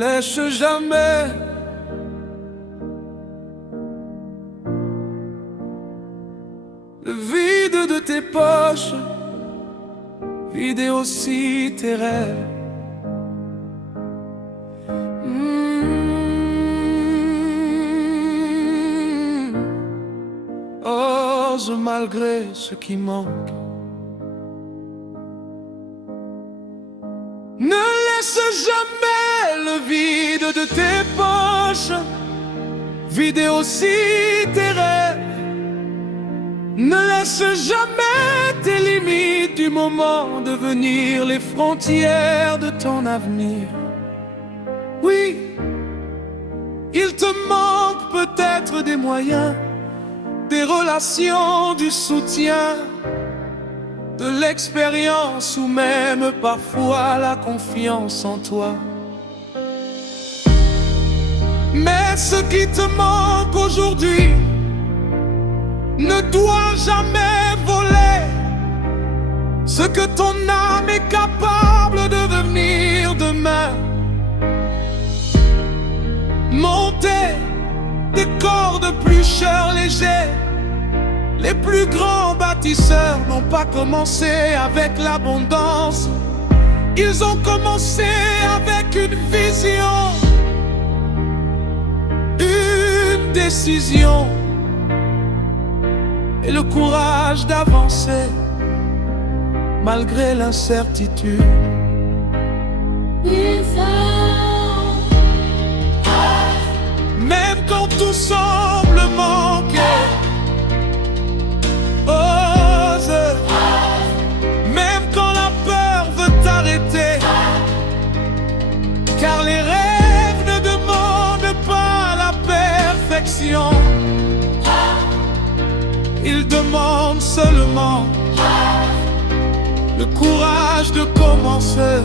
lèche jamais le vide de tes poches, vide aussi tes rêves. Ose malgré ce qui manque. Ne laisse jamais le vide de tes poches vider aussi tes rêves. Ne laisse jamais tes limites du moment devenir les frontières de ton avenir. Oui, il te manque peut-être des moyens, des relations, du soutien, de l'expérience ou même parfois la confiance en toi. Mais ce qui te manque aujourd'hui ne doit jamais voler ce que ton âme est capable de devenir demain. Monter des cordes plus chers, légers. Les plus grands bâtisseurs n'ont pas commencé avec l'abondance. Ils ont commencé avec une vision, une décision et le courage d'avancer malgré l'incertitude. Même quand tout semble manquer, ose. Même quand la peur veut t'arrêter, car les rêves ne demandent pas la perfection. Ils demandent seulement le courage de commencer.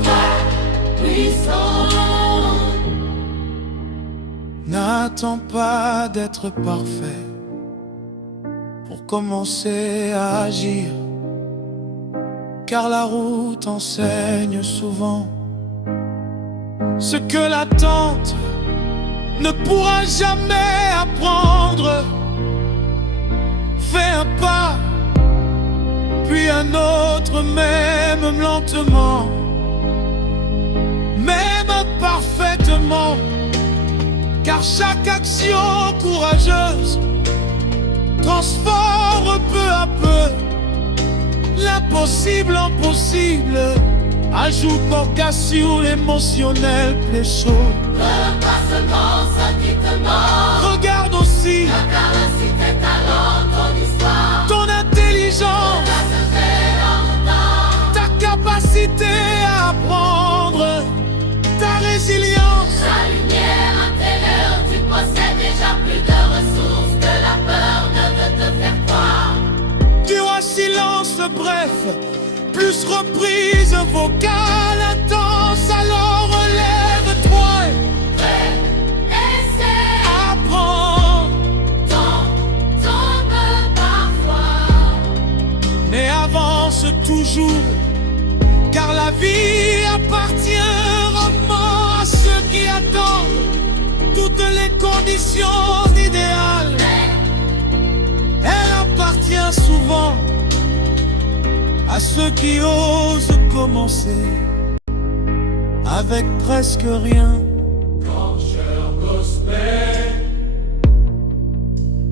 N'attends pas d'être parfait pour commencer à agir, car la route enseigne souvent ce que l'attente ne pourra jamais apprendre. Fais un pas, puis un autre, même lentement, même imparfaitement, car chaque action courageuse transforme peu à peu l'impossible en possible. Ajoute vocation émotionnelle, plaît chaud. Pas seulement ce qui te manque. Regarde aussi tes talents, ton histoire, ton intelligence, ta capacité à apprendre, ta résilience. Ta lumière intérieure, tu possèdes déjà plus de ressources que la peur ne veut te faire croire. Dur silence, bref, plus reprise vocale intense, alors relève-toi. Apprends. Tombe parfois, Mais avance toujours, car la vie appartient rarement à ceux qui attendent toutes les conditions idéales. Elle appartient souvent à ceux qui osent commencer avec presque rien.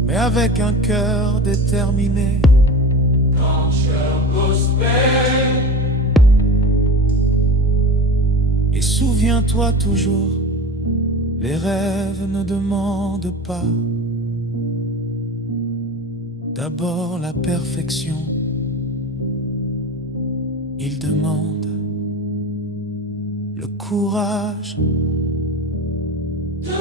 Mais avec un cœur déterminé. Et souviens-toi toujours, les rêves ne demandent pas d'abord la perfection. Ils demandent le courage de